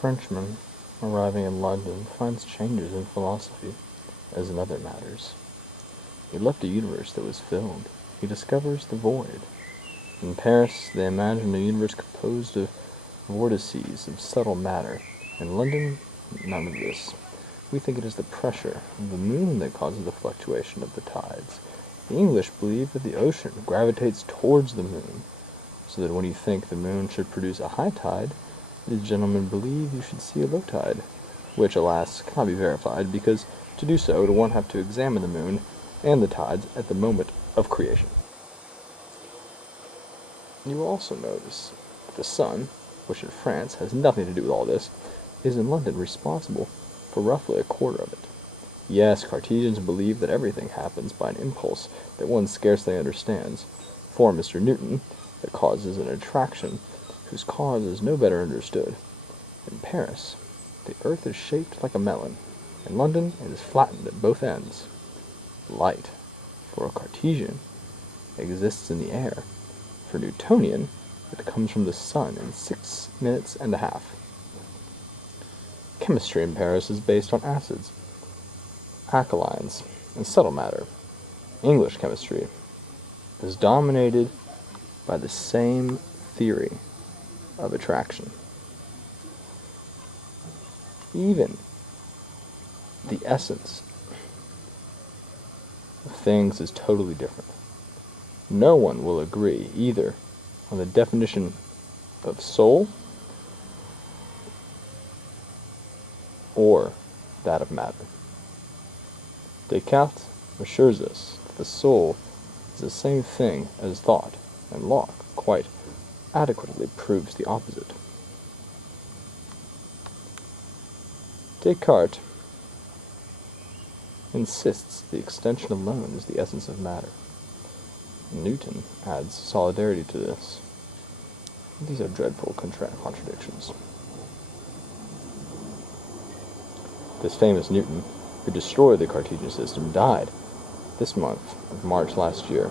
Frenchman, arriving in London, finds changes in philosophy as in other matters. He left a universe that was filled. He discovers the void. In Paris, they imagine a universe composed of vortices of subtle matter. In London, none of this. We think it is the pressure of the moon that causes the fluctuation of the tides. The English believe that the ocean gravitates towards the moon, so that when you think the moon should produce a high tide, these gentlemen believe you should see a low tide, which, alas, cannot be verified, because to do so would one have to examine the moon and the tides at the moment of creation. You will also notice that the sun, which in France has nothing to do with all this, is in London responsible for roughly a quarter of it. Yes, Cartesians believe that everything happens by an impulse that one scarcely understands. For Mr. Newton, that causes an attraction whose cause is no better understood. In Paris, the earth is shaped like a melon. In London, it is flattened at both ends. Light, for a Cartesian, exists in the air. For Newtonian, it comes from the sun in 6 minutes and a half. Chemistry in Paris is based on acids, alkalines, and subtle matter. English chemistry is dominated by the same theory of attraction. Even the essence of things is totally different. No one will agree either on the definition of soul or that of matter. Descartes assures us that the soul is the same thing as thought, and Locke quite adequately proves the opposite. Descartes insists the extension alone is the essence of matter. Newton adds solidarity to this. These are dreadful contradictions. This famous Newton, who destroyed the Cartesian system, died this month of March last year,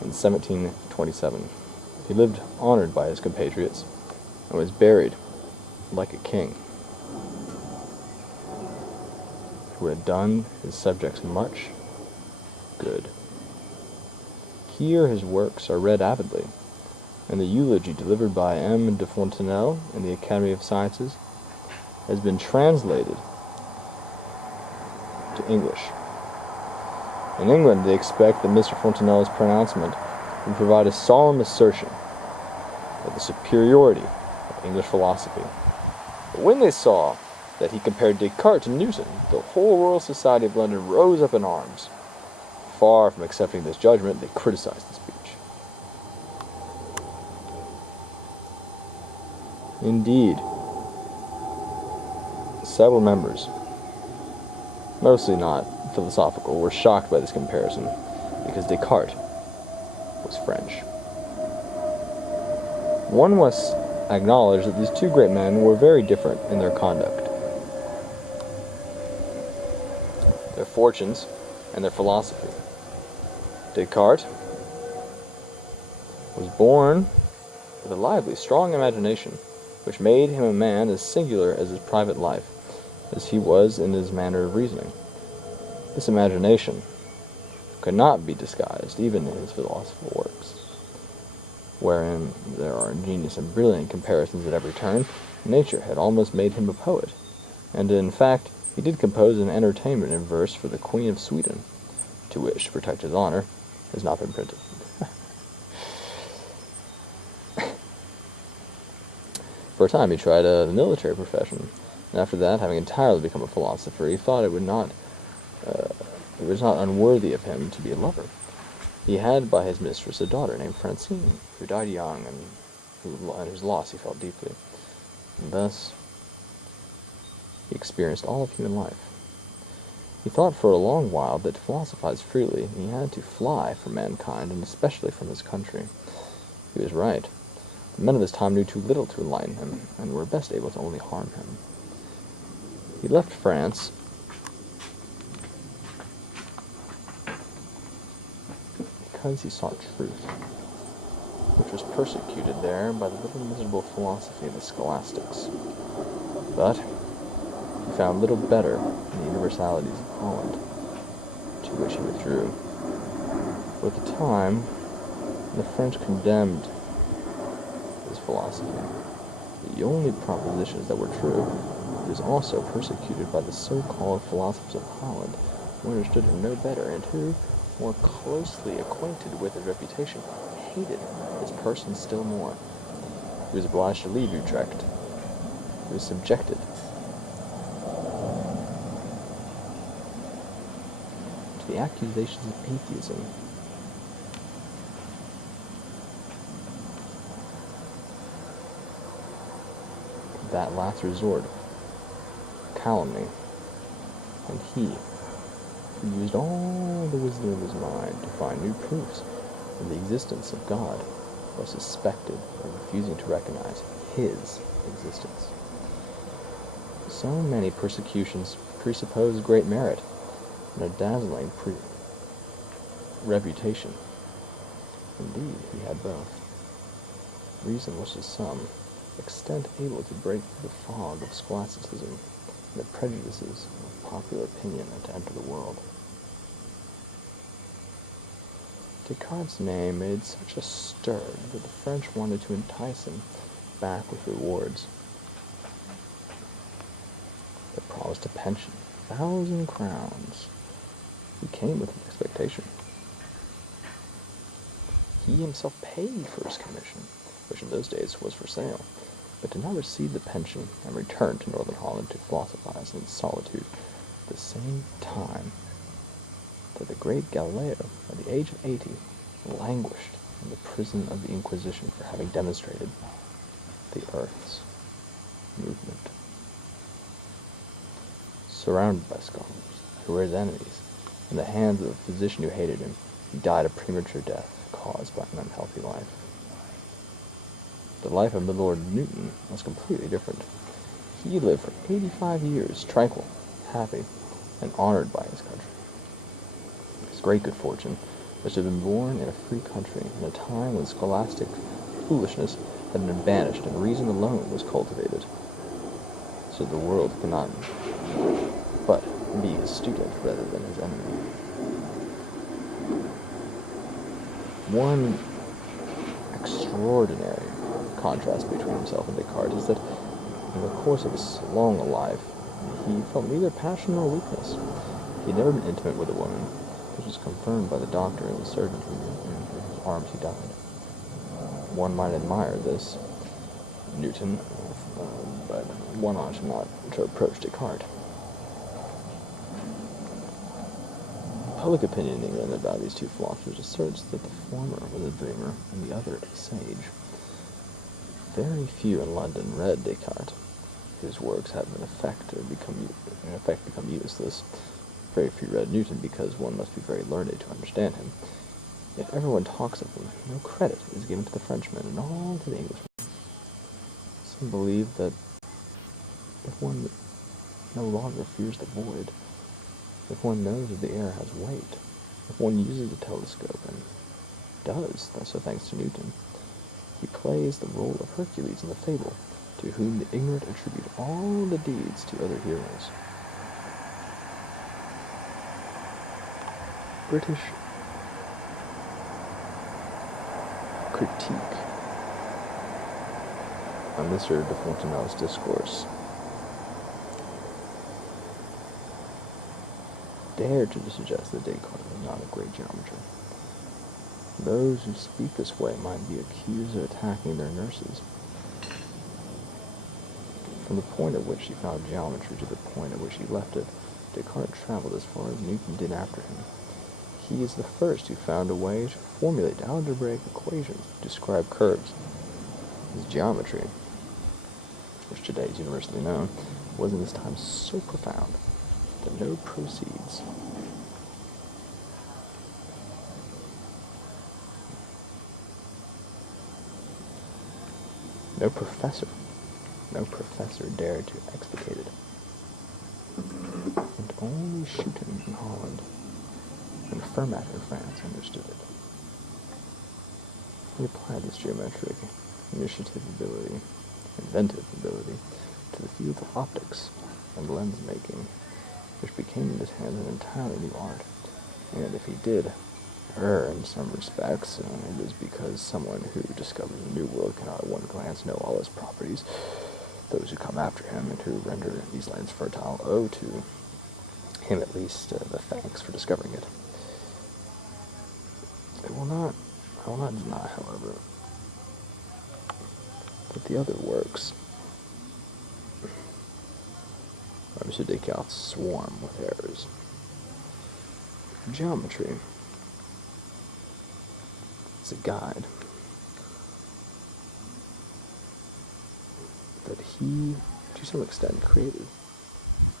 in 1727. He lived honored by his compatriots, and was buried like a king, who had done his subjects much good. Here his works are read avidly, and the eulogy delivered by M. de Fontenelle in the Academy of Sciences has been translated to English. In England, they expect that Mr. Fontenelle's pronouncement will provide a solemn assertion of the superiority of English philosophy. But when they saw that he compared Descartes to Newton, the whole Royal Society of London rose up in arms. Far from accepting this judgment, they criticized the speech. Indeed, several members, mostly not philosophical, were shocked by this comparison, because Descartes was French. One must acknowledge that these two great men were very different in their conduct, their fortunes, and their philosophy. Descartes was born with a lively, strong imagination, which made him a man as singular as his private life, as he was in his manner of reasoning. This imagination could not be disguised, even in his philosophical works, wherein there are ingenious and brilliant comparisons at every turn. Nature had almost made him a poet, and in fact he did compose an entertainment in verse for the Queen of Sweden, to which, to protect his honor, has not been printed. For a time he tried the military profession, and after that, having entirely become a philosopher, he thought it was not unworthy of him to be a lover. He had by his mistress a daughter named Francine, who died young, and whose loss he felt deeply. And thus he experienced all of human life. He thought for a long while that to philosophize freely, he had to fly from mankind, and especially from his country. He was right. The men of his time knew too little to enlighten him, and were best able to only harm him. He left France because he sought truth, which was persecuted there by the little miserable philosophy of the scholastics. But he found little better in the universalities of Holland, to which he withdrew. But at the time, the French condemned his philosophy, the only propositions that were true. He was also persecuted by the so-called philosophers of Holland, who understood him no better, and who, more closely acquainted with his reputation, hated his person still more. He was obliged to leave Utrecht. He was subjected to the accusations of atheism. That last resort, calumny, and he used all the wisdom of his mind to find new proofs of the existence of God, was suspected of refusing to recognize his existence. So many persecutions presuppose great merit and a dazzling reputation. Indeed, he had both. Reason was to some extent able to break through the fog of scholasticism and the prejudices of popular opinion and to enter the world. Descartes' name made such a stir that the French wanted to entice him back with rewards. They promised a pension, 1,000 crowns. He came with an expectation. He himself paid for his commission, which in those days was for sale, but did not receive the pension and returned to northern Holland to philosophize in solitude at the same time that the great Galileo, at the age of 80, languished in the prison of the Inquisition for having demonstrated the Earth's movement. Surrounded by scholars who were his enemies, in the hands of a physician who hated him, he died a premature death caused by an unhealthy life. The life of Lord Newton was completely different. He lived for 85 years, tranquil, happy, and honored by his country. His great good fortune was to have been born in a free country, in a time when scholastic foolishness had been banished and reason alone was cultivated, so the world could not but be his student rather than his enemy. One extraordinary contrast between himself and Descartes is that in the course of his long life, he felt neither passion nor weakness. He had never been intimate with a woman, which was confirmed by the doctor and the surgeon in whose arms he died. One might admire this Newton, but one ought not to approach Descartes. Public opinion in England about these two philosophers asserts that the former was a dreamer and the other a sage. Very few in London read Descartes, whose works have in effect become useless. Very few read Newton because one must be very learned to understand him. Yet everyone talks of him. No credit is given to the Frenchman and all to the Englishman. Some believe that if one no longer fears the void, if one knows that the air has weight, if one uses a telescope, and does, so thanks to Newton, he plays the role of Hercules in the fable, to whom the ignorant attribute all the deeds to other heroes. British critique on Mr. de Fontenelle's discourse dared to suggest that Descartes was not a great geometer. Those who speak this way might be accused of attacking their nurses. From the point at which he found geometry to the point at which he left it, Descartes traveled as far as Newton did after him. He is the first who found a way to formulate algebraic equations to describe curves. His geometry, which today is universally known, was in this time so profound that no proceeds no professor dared to explicate it, and only Schouten in Holland and Fermat in France understood it. He applied this geometric inventive ability, to to the fields of optics and lens making, which became in his hands an entirely new art. And if he did err in some respects, it is because someone who discovers a new world cannot at one glance know all its properties. Those who come after him and who render these lands fertile owe to him at least the thanks for discovering it. I will not deny, however, that the other works of M. Descartes swarm with errors. Geometry is a guide that he, to some extent, created,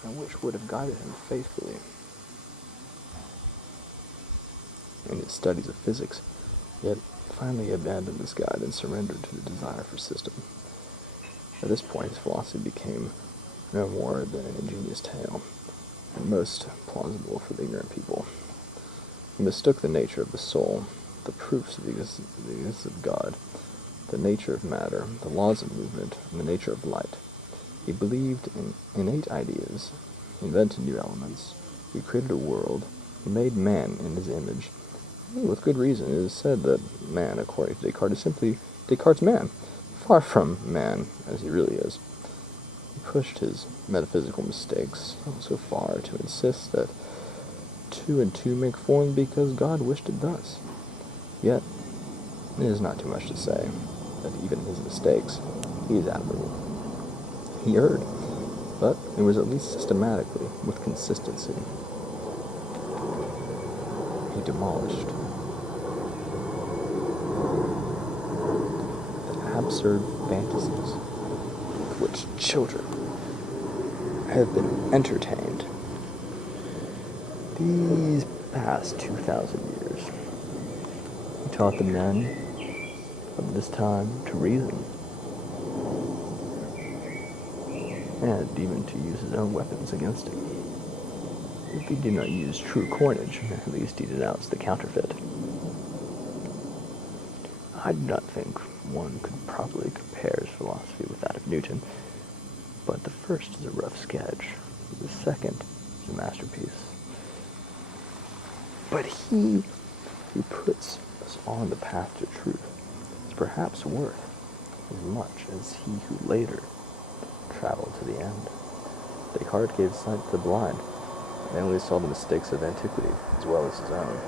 and which would have guided him faithfully in his studies of physics, yet finally abandoned this guide and surrendered to the desire for system. At this point, his philosophy became no more than an ingenious tale, and most plausible for the ignorant people. He mistook the nature of the soul, the proofs of the existence of God, the nature of matter, the laws of movement, and the nature of light. He believed in innate ideas, he invented new elements, he created a world, he made man in his image. And with good reason, it is said that man, according to Descartes, is simply Descartes' man, far from man as he really is. He pushed his metaphysical mistakes so far to insist that 2 and 2 make 4 because God wished it thus. Yet, it is not too much to say that even in his mistakes, he is admirable. He erred, but it was at least systematically, with consistency. He demolished the absurd fantasies with which children have been entertained these past 2,000 years. He taught the men of this time to reason, and even to use his own weapons against him. If he did not use true coinage, at least he denounced the counterfeit. I do not think one could properly compare his philosophy with that of Newton, but the first is a rough sketch, the second is a masterpiece. But he who puts us on the path to truth is perhaps worth as much as he who later traveled to the end. Descartes gave sight to the blind, and only saw the mistakes of antiquity as well as his own.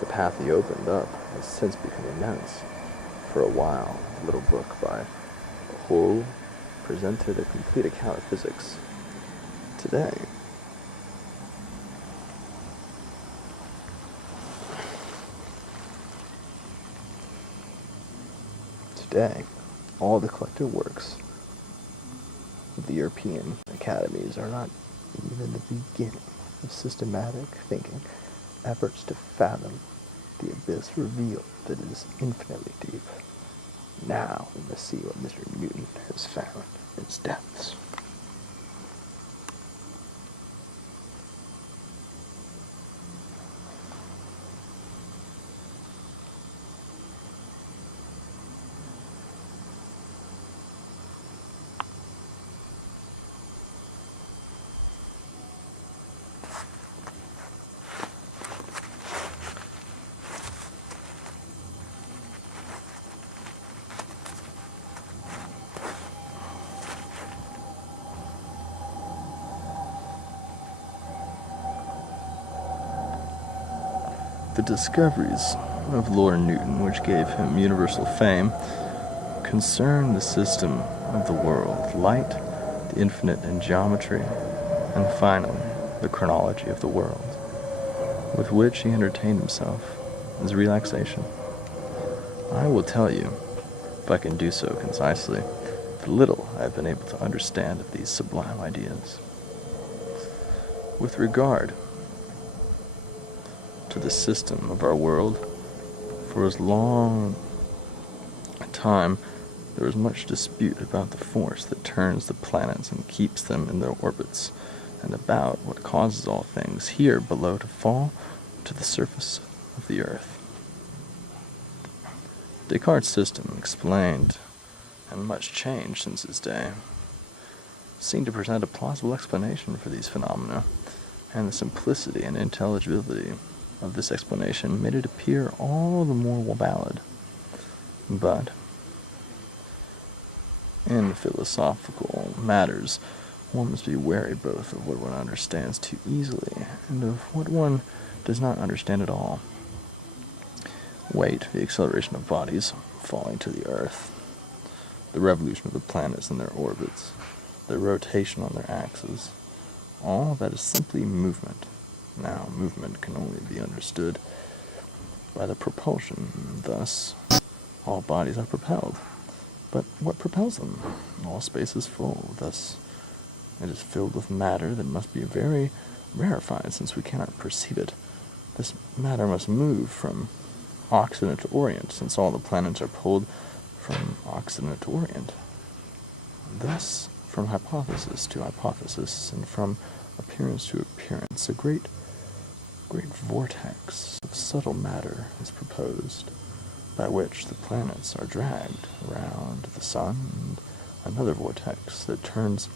The path he opened up has since become immense. For a while, a little book by Hull presented a complete account of physics. Today, all the collected works of the European academies are not even the beginning of systematic thinking, efforts to fathom the abyss revealed that it is infinitely deep. Now we must see what Mr. Newton has found in its depths. The discoveries of Lord Newton, which gave him universal fame, concern the system of the world, light, the infinite in geometry, and finally, the chronology of the world, with which he entertained himself as relaxation. I will tell you, if I can do so concisely, the little I have been able to understand of these sublime ideas. With regard to the system of our world, for as long a time there was much dispute about the force that turns the planets and keeps them in their orbits, and about what causes all things here below to fall to the surface of the earth. Descartes' system explained and much changed since his day. seemed to present a plausible explanation for these phenomena, and the simplicity and intelligibility of this explanation made it appear all the more valid. But in philosophical matters, one must be wary both of what one understands too easily and of what one does not understand at all. Weight, the acceleration of bodies falling to the earth, the revolution of the planets in their orbits, their rotation on their axes, all that is simply movement. Now, movement can only be understood by the propulsion. Thus, all bodies are propelled. But what propels them? All space is full. Thus, it is filled with matter that must be very rarefied, since we cannot perceive it. This matter must move from Occident to Orient, since all the planets are pulled from Occident to Orient. Thus, from hypothesis to hypothesis, and from appearance to appearance, a great vortex of subtle matter is proposed, by which the planets are dragged around the sun, and another vortex that turns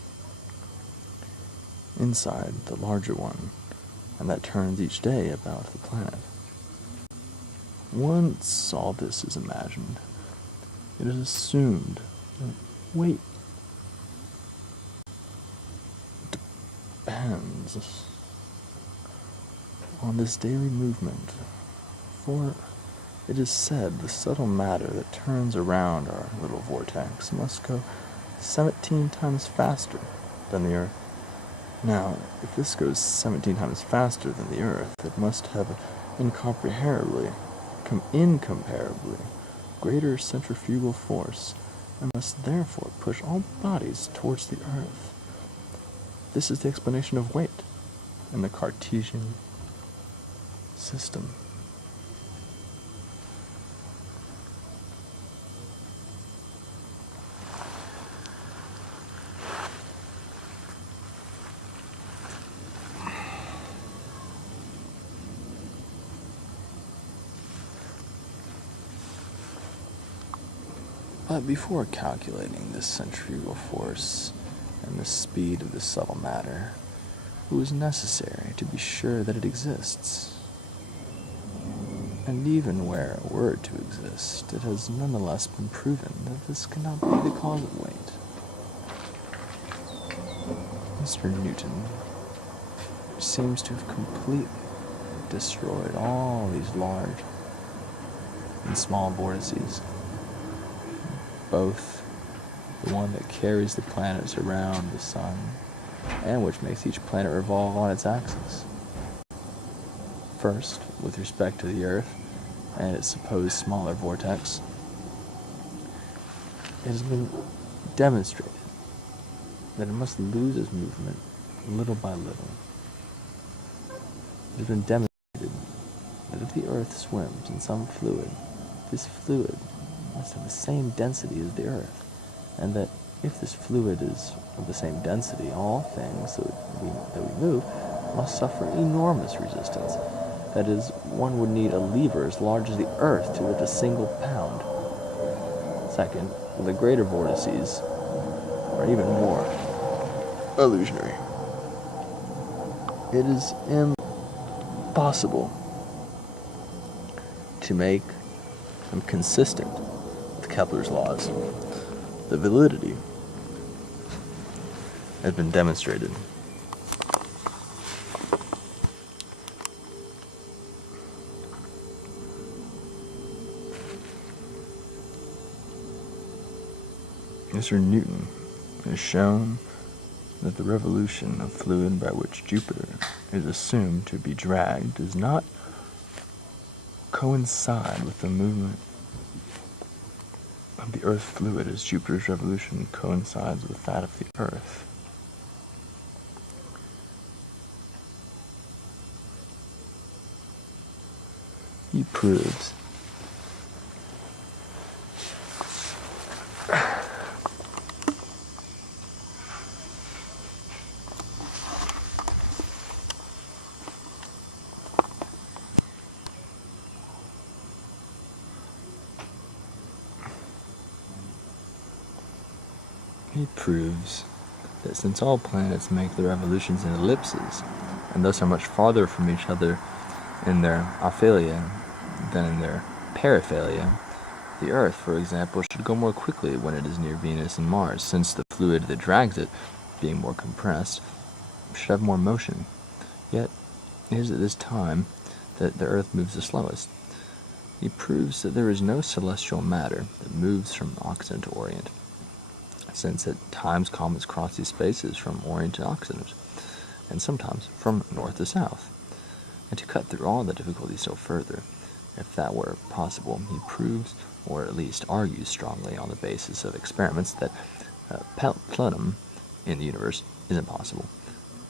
inside the larger one, and that turns each day about the planet. Once all this is imagined, it is assumed that weight depends on this daily movement, for it is said the subtle matter that turns around our little vortex must go 17 times faster than the Earth. Now, if this goes 17 times faster than the Earth, it must have incomparably greater centrifugal force, and must therefore push all bodies towards the Earth. This is the explanation of weight in the Cartesian system. But before calculating this centrifugal force and the speed of this subtle matter, it was necessary to be sure that it exists. And even where it were to exist, it has nonetheless been proven that this cannot be the cause of weight. Mr. Newton seems to have completely destroyed all these large and small vortices, both the one that carries the planets around the sun and which makes each planet revolve on its axis. First, with respect to the Earth and its supposed smaller vortex, it has been demonstrated that it must lose its movement little by little. It has been demonstrated that if the Earth swims in some fluid, this fluid must have the same density as the Earth, and that if this fluid is of the same density, all things that we move must suffer enormous resistance. That is, one would need a lever as large as the Earth to lift a single pound. Second, the greater vortices are even more illusionary. It is impossible to make them consistent with Kepler's laws. The validity has been demonstrated. Mr. Newton has shown that the revolution of fluid by which Jupiter is assumed to be dragged does not coincide with the movement of the Earth fluid as Jupiter's revolution coincides with that of the Earth. He proves that since all planets make their revolutions in ellipses, and thus are much farther from each other in their aphelia than in their periphelia, the Earth, for example, should go more quickly when it is near Venus and Mars, since the fluid that drags it, being more compressed, should have more motion. Yet, it is at this time that the Earth moves the slowest. He proves that there is no celestial matter that moves from Occident to Orient, since at times comets cross these spaces from Orient to Occident, and sometimes from North to South. And to cut through all the difficulties still further, if that were possible, he proves, or at least argues strongly on the basis of experiments, that Plenum in the universe is impossible,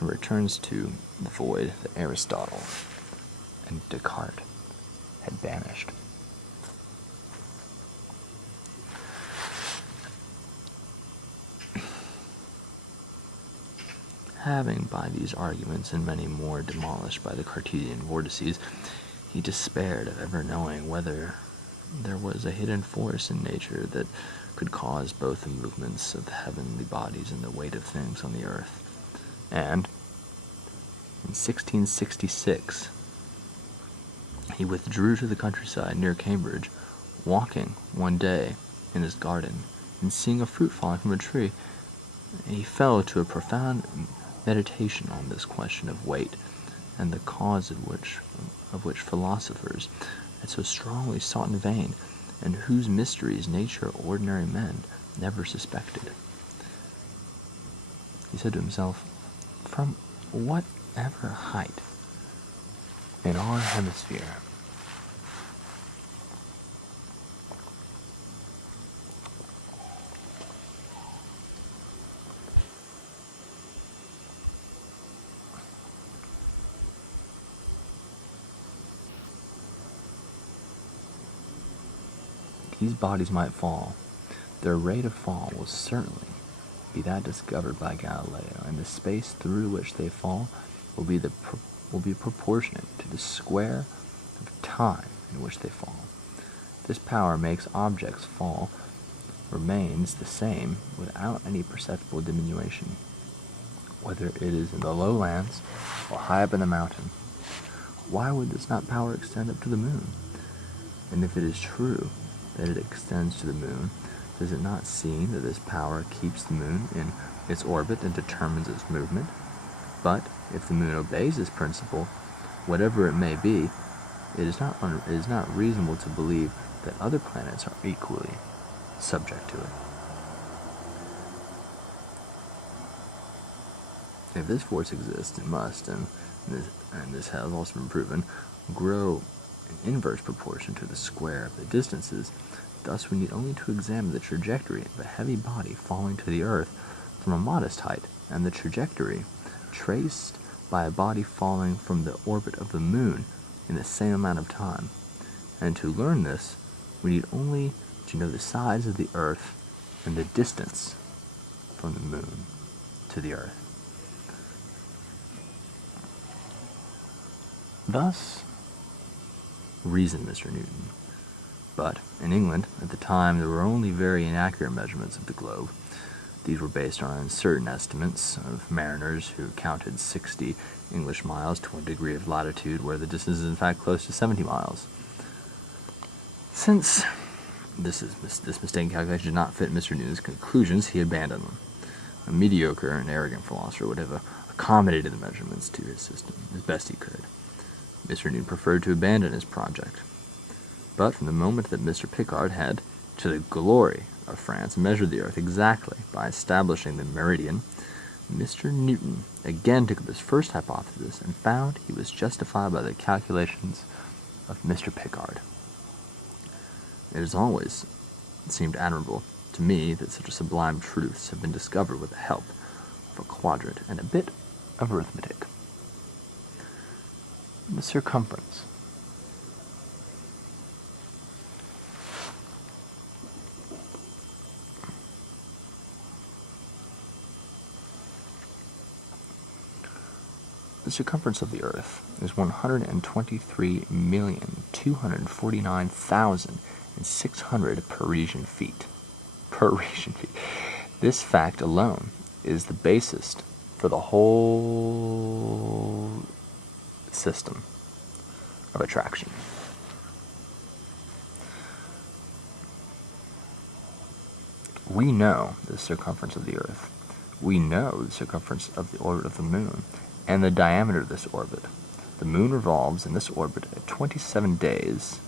and returns to the void that Aristotle and Descartes had banished. Having by these arguments and many more demolished by the Cartesian vortices, he despaired of ever knowing whether there was a hidden force in nature that could cause both the movements of the heavenly bodies and the weight of things on the earth. And in 1666, he withdrew to the countryside near Cambridge, walking one day in his garden, and seeing a fruit falling from a tree, he fell to a profound meditation on this question of weight, and the cause of which philosophers had so strongly sought in vain, and whose mysteries nature or ordinary men never suspected. He said to himself, from whatever height in our hemisphere these bodies might fall, their rate of fall will certainly be that discovered by Galileo, and the space through which they fall will be proportionate to the square of time in which they fall. This power makes objects fall, remains the same without any perceptible diminution, whether it is in the lowlands or high up in the mountain. Why would this not power extend up to the moon? And if it is true that it extends to the moon, does it not seem that this power keeps the moon in its orbit and determines its movement? But if the moon obeys this principle, whatever it may be, it is not reasonable to believe that other planets are equally subject to it. If this force exists, it must, and this has also been proven, grow in inverse proportion to the square of the distances. Thus we need only to examine the trajectory of a heavy body falling to the earth from a modest height, and the trajectory traced by a body falling from the orbit of the moon in the same amount of time. And to learn this, we need only to know the size of the earth and the distance from the moon to the earth. Thus reasoned Mr. Newton. But in England, at the time, there were only very inaccurate measurements of the globe. These were based on uncertain estimates of mariners who counted 60 English miles to a degree of latitude where the distance is in fact close to 70 miles. Since this mistaken calculation did not fit Mr. Newton's conclusions, he abandoned them. A mediocre and arrogant philosopher would have accommodated the measurements to his system as best he could. Mr. Newton preferred to abandon his project. But from the moment that Mr. Picard had, to the glory of France, measured the earth exactly by establishing the meridian, Mr. Newton again took up his first hypothesis and found he was justified by the calculations of Mr. Picard. It has always seemed admirable to me that such sublime truths have been discovered with the help of a quadrant and a bit of arithmetic. The circumference. The circumference of the Earth is 123,249,600 Parisian feet. This fact alone is the basis for the whole system of attraction. We know the circumference of the Earth. We know the circumference of the orbit of the Moon and the diameter of this orbit. The Moon revolves in this orbit at 27 days,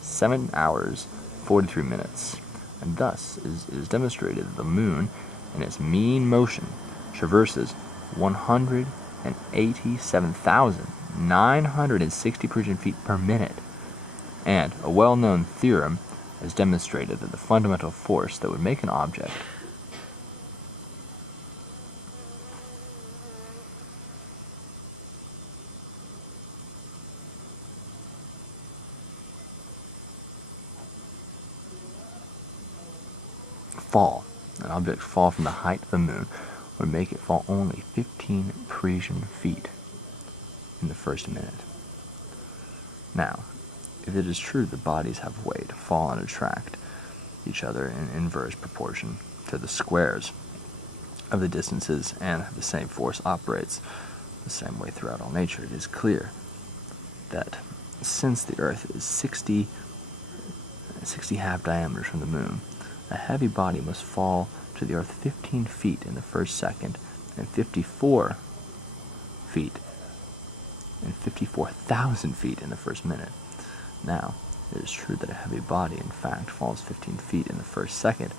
7 hours, 43 minutes, and thus it is demonstrated that the Moon, in its mean motion, traverses 187,960 Parisian feet per minute, and a well-known theorem has demonstrated that the fundamental force that would make an object fall from the height of the Moon would make it fall only 15 Parisian feet in the first minute. Now, if it is true that bodies have weight, fall, and attract each other in inverse proportion to the squares of the distances, and the same force operates the same way throughout all nature, it is clear that since the Earth is 60 half diameters from the Moon, a heavy body must fall to the Earth 15 feet in the first second and 54,000 feet in the first minute. Now, it is true that a heavy body, in fact, falls 15 feet in the first second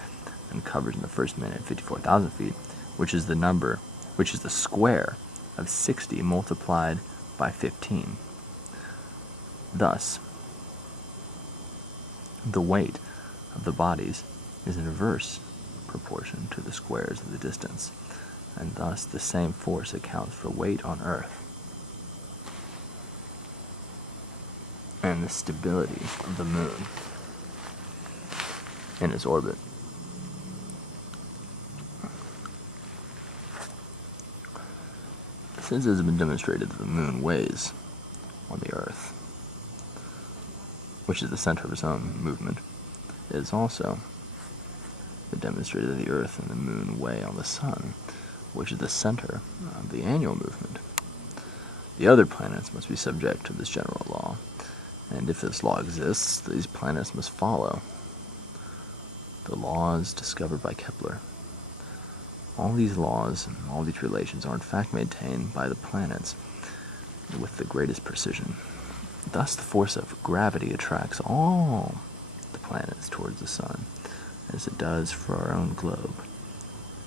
and covers in the first minute 54,000 feet, which is the square of 60 multiplied by 15. Thus, the weight of the bodies is in inverse proportion to the squares of the distance, and thus the same force accounts for weight on Earth and the stability of the Moon in its orbit. Since it has been demonstrated that the Moon weighs on the Earth, which is the center of its own movement, it is also demonstrated that the Earth and the Moon weigh on the Sun, which is the center of the annual movement. The other planets must be subject to this general law, and if this law exists, these planets must follow the laws discovered by Kepler. All these laws and all these relations are in fact maintained by the planets with the greatest precision. Thus the force of gravity attracts all the planets towards the Sun, as it does for our own globe.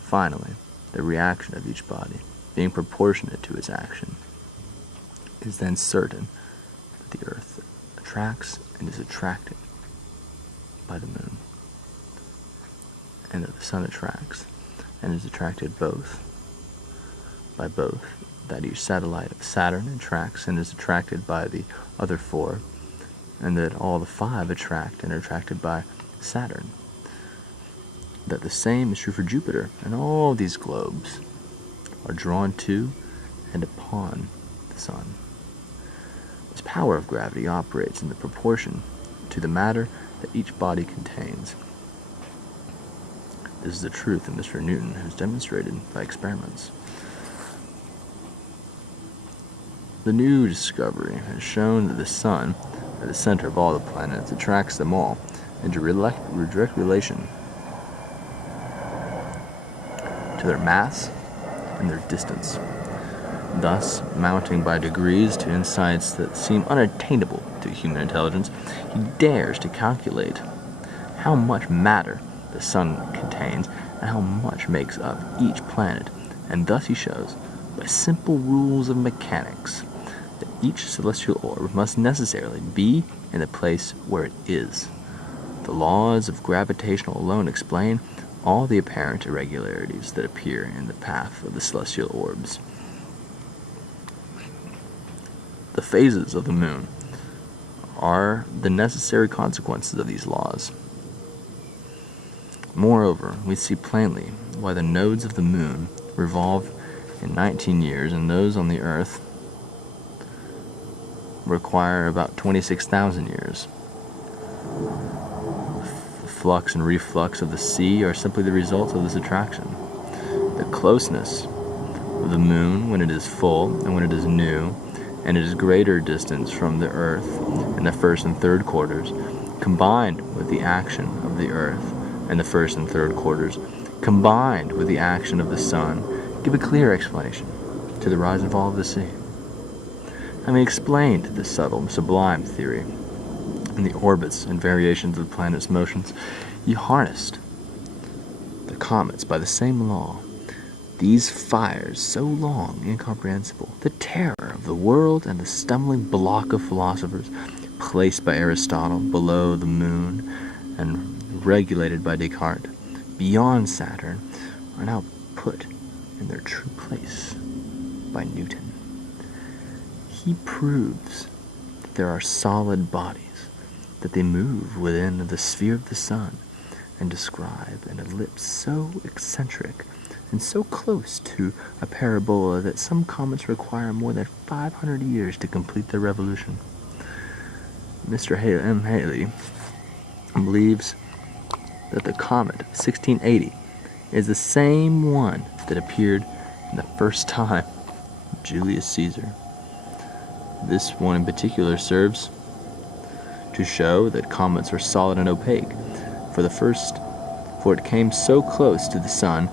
Finally, the reaction of each body, being proportionate to its action, is then certain that the Earth attracts and is attracted by the Moon, and that the Sun attracts and is attracted by both, that each satellite of Saturn attracts and is attracted by the other four, and that all the five attract and are attracted by Saturn. That the same is true for Jupiter, and all these globes are drawn to and upon the Sun. This power of gravity operates in the proportion to the matter that each body contains. This is the truth that Mr. Newton has demonstrated by experiments. The new discovery has shown that the Sun, at the center of all the planets, attracts them all into direct relation to their mass and their distance, thus mounting by degrees to insights that seem unattainable to human intelligence. He dares to calculate how much matter the Sun contains and how much makes up each planet, and thus he shows, by simple rules of mechanics, that each celestial orb must necessarily be in the place where it is. The laws of gravitation alone explain all the apparent irregularities that appear in the path of the celestial orbs. The phases of the Moon are the necessary consequences of these laws. Moreover, we see plainly why the nodes of the Moon revolve in 19 years and those on the Earth require about 26,000 years. The flux and reflux of the sea are simply the result of this attraction. the closeness of the moon when it is full and when it is new, and it is greater distance from the earth in the first and third quarters, combined with the action of the earth in the first and third quarters, combined with the action of the sun, give a clear explanation to the rise and fall of the sea. Having explained this subtle, sublime theory in the orbits and variations of the planet's motions, he harnessed the comets by the same law. These fires, so long incomprehensible, the terror of the world and the stumbling block of philosophers, placed by Aristotle below the moon and regulated by Descartes beyond Saturn, are now put in their true place by Newton. He proves that there are solid bodies, that they move within the sphere of the sun, and describe an ellipse so eccentric and so close to a parabola that some comets require more than 500 years to complete their revolution. Mr. M. Halley believes that the comet of 1680 is the same one that appeared in the first time of Julius Caesar. This one in particular serves to show that comets are solid and opaque, for it came so close to the sun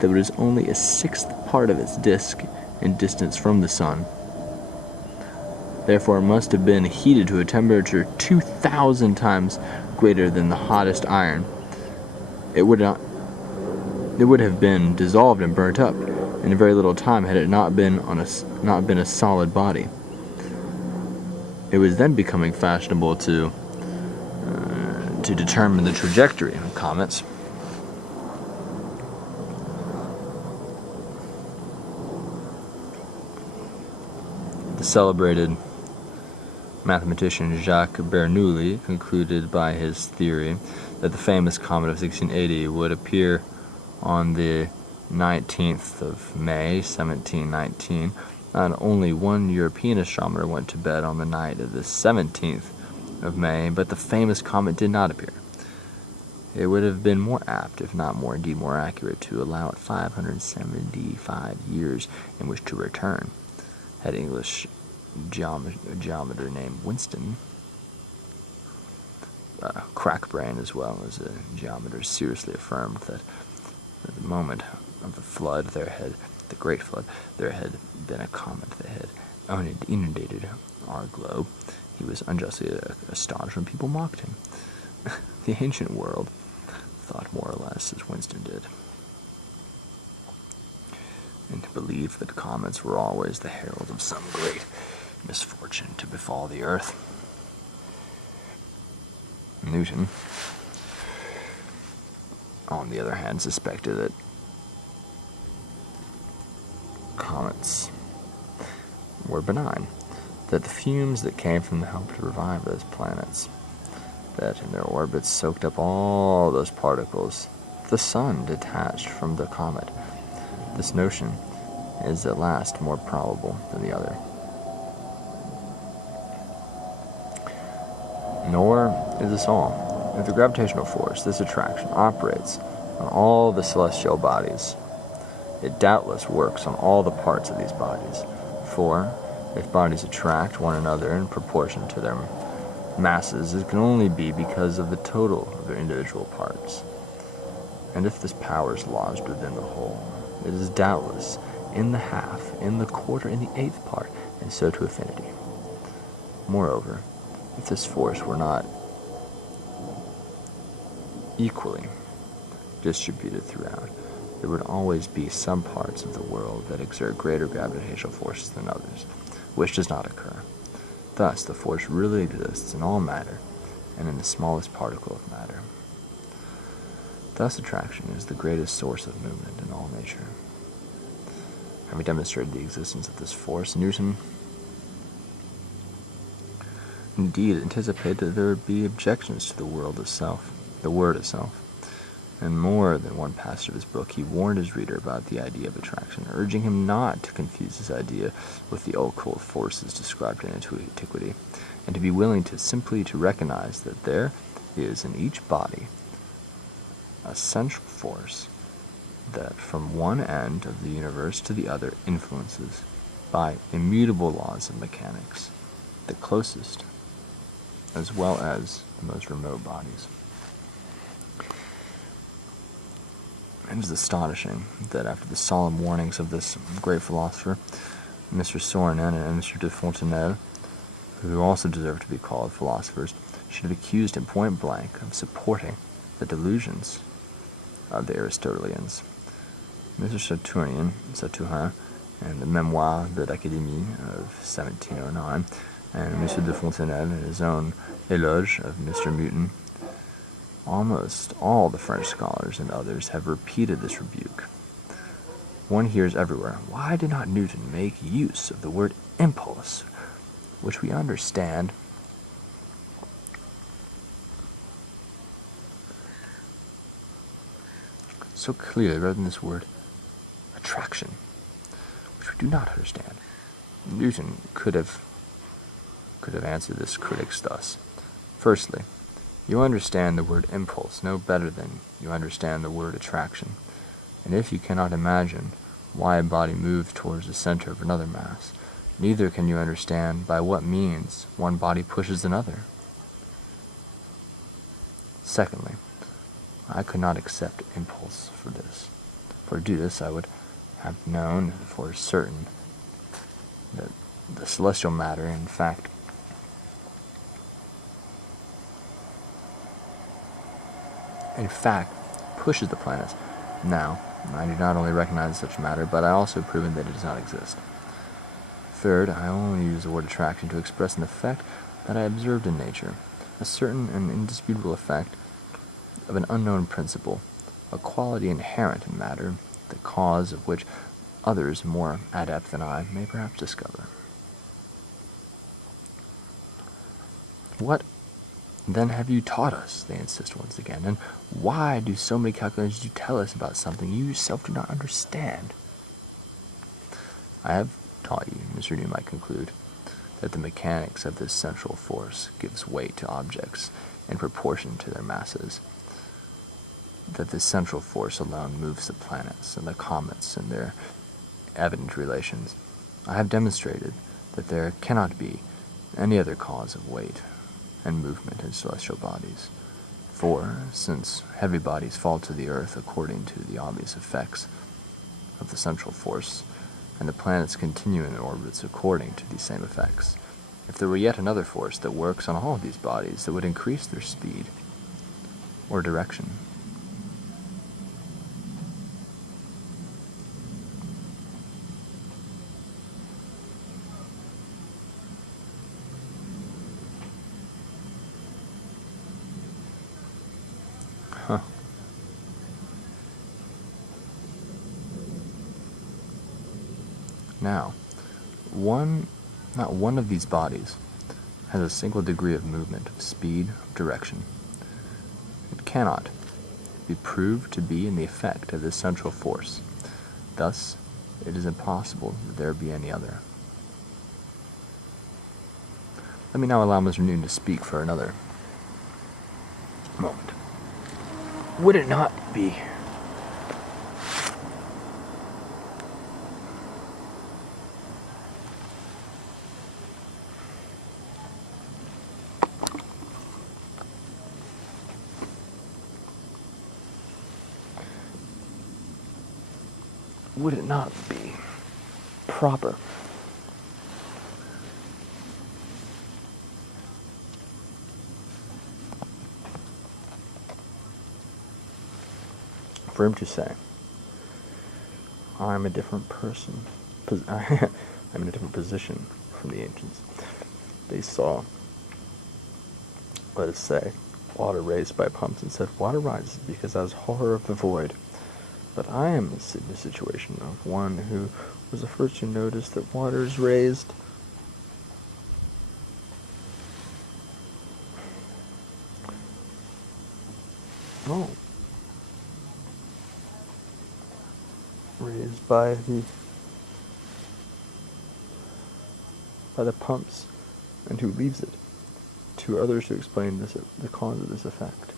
that it was only a sixth part of its disk in distance from the sun. Therefore, it must have been heated to a temperature 2,000 times greater than the hottest iron. It would have been dissolved and burnt up in a very little time had it not been a solid body. It was then becoming fashionable to determine the trajectory of comets. The celebrated mathematician Jacques Bernoulli concluded by his theory that the famous comet of 1680 would appear on the 19th of May, 1719. Not only one European astronomer went to bed on the night of the 17th of May, but the famous comet did not appear. It would have been more apt, if not more, indeed more accurate, to allow it 575 years in which to return, had English geometer named Winston, Crackbrain as well as a geometer, seriously affirmed that at the moment of the Great Flood, there had been a comet that had inundated our globe. He was unjustly astonished when people mocked him. The ancient world thought more or less as Winston did, and believed that comets were always the herald of some great misfortune to befall the earth. Newton, on the other hand, suspected that comets were benign, that the fumes that came from them helped to revive those planets, that in their orbits soaked up all those particles the sun detached from the comet. This notion is at last more probable than the other. Nor is this all. If the gravitational force, this attraction, operates on all the celestial bodies, it doubtless works on all the parts of these bodies. For, if bodies attract one another in proportion to their masses, it can only be because of the total of their individual parts. And if this power is lodged within the whole, it is doubtless in the half, in the quarter, in the eighth part, and so to infinity. Moreover, if this force were not equally distributed throughout, there would always be some parts of the world that exert greater gravitational forces than others, which does not occur. Thus, the force really exists in all matter and in the smallest particle of matter. Thus, attraction is the greatest source of movement in all nature. Having demonstrated the existence of this force, Newton indeed anticipated that there would be objections to the word itself. In more than one passage of his book, he warned his reader about the idea of attraction, urging him not to confuse this idea with the occult forces described in antiquity, and to be willing to simply recognize that there is in each body a central force that from one end of the universe to the other influences, by immutable laws of mechanics, the closest as well as the most remote bodies. It is astonishing that after the solemn warnings of this great philosopher, Mr. Sornin and Mr. de Fontenelle, who also deserve to be called philosophers, should have accused him point blank of supporting the delusions of the Aristotelians. Mr. Saturnin, in the Memoire de l'Académie of 1709, and M. de Fontenelle in his own Éloge of Mr. Mouton, almost all the French scholars and others have repeated this rebuke. One hears everywhere, why did not Newton make use of the word impulse, which we understand so clearly, rather than this word attraction, which we do not understand? Newton could have answered this critics thus. Firstly, you understand the word impulse no better than you understand the word attraction, and if you cannot imagine why a body moves towards the center of another mass, neither can you understand by what means one body pushes another. Secondly, I could not accept impulse for this. For to do this, I would have known for certain that the celestial matter, in fact, pushes the planets. Now, I do not only recognize such matter, but I also have proven that it does not exist. Third, I only use the word attraction to express an effect that I observed in nature, a certain and indisputable effect of an unknown principle, a quality inherent in matter, the cause of which others more adept than I may perhaps discover. What then have you taught us? They insist once again. And why do so many calculations you tell us about something you yourself do not understand? I have taught you, Mr. New might conclude, that the mechanics of this central force gives weight to objects in proportion to their masses, that this central force alone moves the planets and the comets in their evident relations. I have demonstrated that there cannot be any other cause of weight and movement in celestial bodies, for, since heavy bodies fall to the earth according to the obvious effects of the central force, and the planets continue in their orbits according to these same effects, if there were yet another force that works on all of these bodies that would increase their speed or direction, Now, not one of these bodies has a single degree of movement, of speed, of direction. It cannot be proved to be in the effect of this central force. Thus, it is impossible that there be any other. Let me now allow Mr. Newton to speak for another moment. Would it not be proper for him to say, I'm a different person, I'm in a different position from the ancients? They saw, let us say, water raised by pumps and said, water rises because that is horror of the void. But I am in the situation of one who was the first to notice that water is raised raised by the pumps, and who leaves it to others to explain the cause of this effect.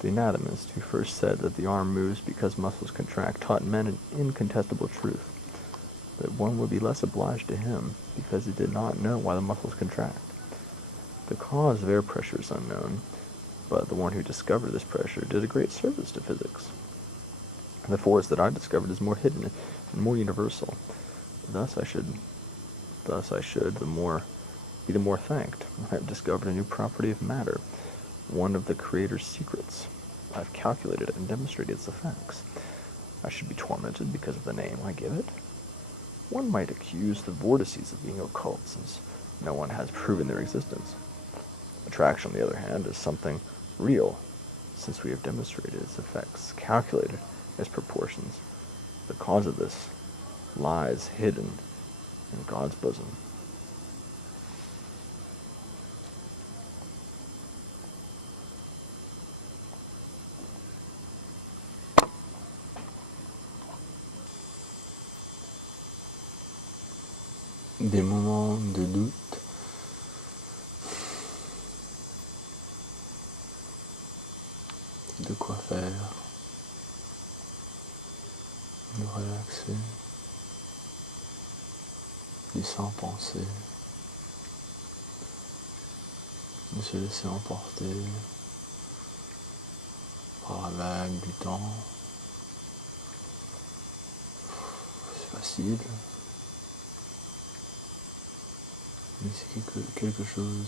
The anatomist who first said that the arm moves because muscles contract taught men an incontestable truth, that one would be less obliged to him because he did not know why the muscles contract. The cause of air pressure is unknown, but the one who discovered this pressure did a great service to physics. The force that I discovered is more hidden and more universal. Thus I should be the more thanked. I have discovered a new property of matter, one of the Creator's secrets. I have calculated it and demonstrated its effects. I should be tormented because of the name I give it. One might accuse the vortices of being occult, since no one has proven their existence. Attraction, on the other hand, is something real, since we have demonstrated its effects, calculated its proportions. The cause of this lies hidden in God's bosom. Des moments de doute, de quoi faire, de relaxer, du sans penser, de se laisser emporter par la vague du temps. C'est facile, mais c'est quelque chose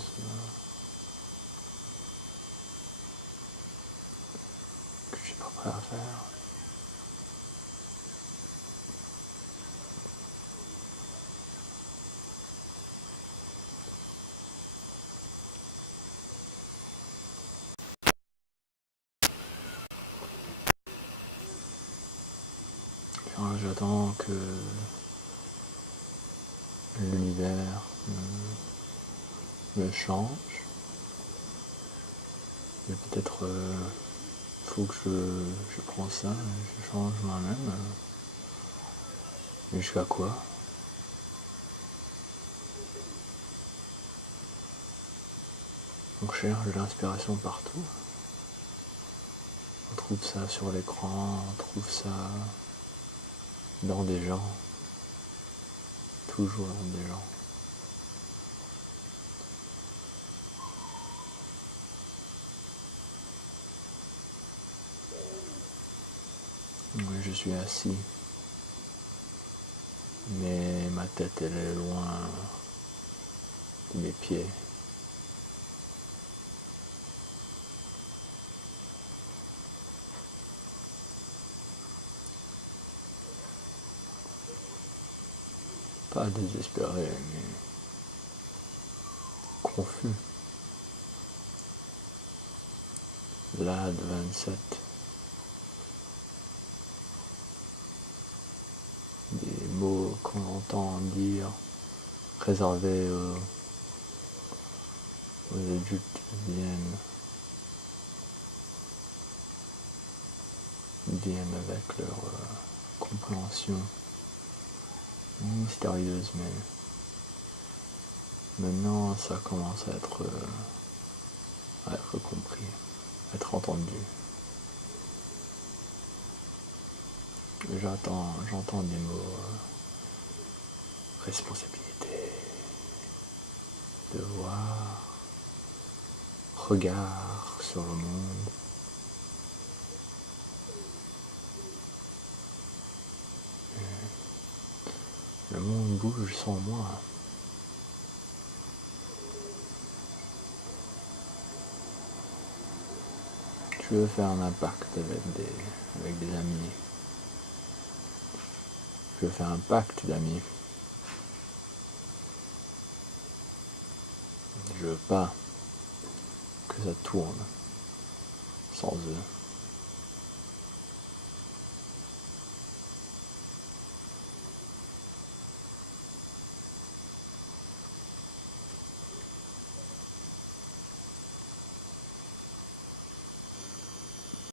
que je suis pas prêt à faire. J'attends que l'univers me change. Et peut-être faut que je prends ça et je change moi-même. Mais jusqu'à quoi? On cherche de l'inspiration partout. On trouve ça sur l'écran, on trouve ça dans des gens. Toujours dans des gens. Oui, je suis assis. Mais ma tête, elle est loin de mes pieds. Pas désespéré, mais confus. L'AD 27. Des mots qu'on entend dire réservés aux adultes qui viennent avec leur compréhension mystérieuse, mais maintenant ça commence à être compris, à être entendu. J'entends des mots responsabilité, devoir, regard sur le monde. Le monde bouge sans moi. Je veux faire un impact avec des amis. Je veux faire un pacte d'amis. Je veux pas que ça tourne sans eux.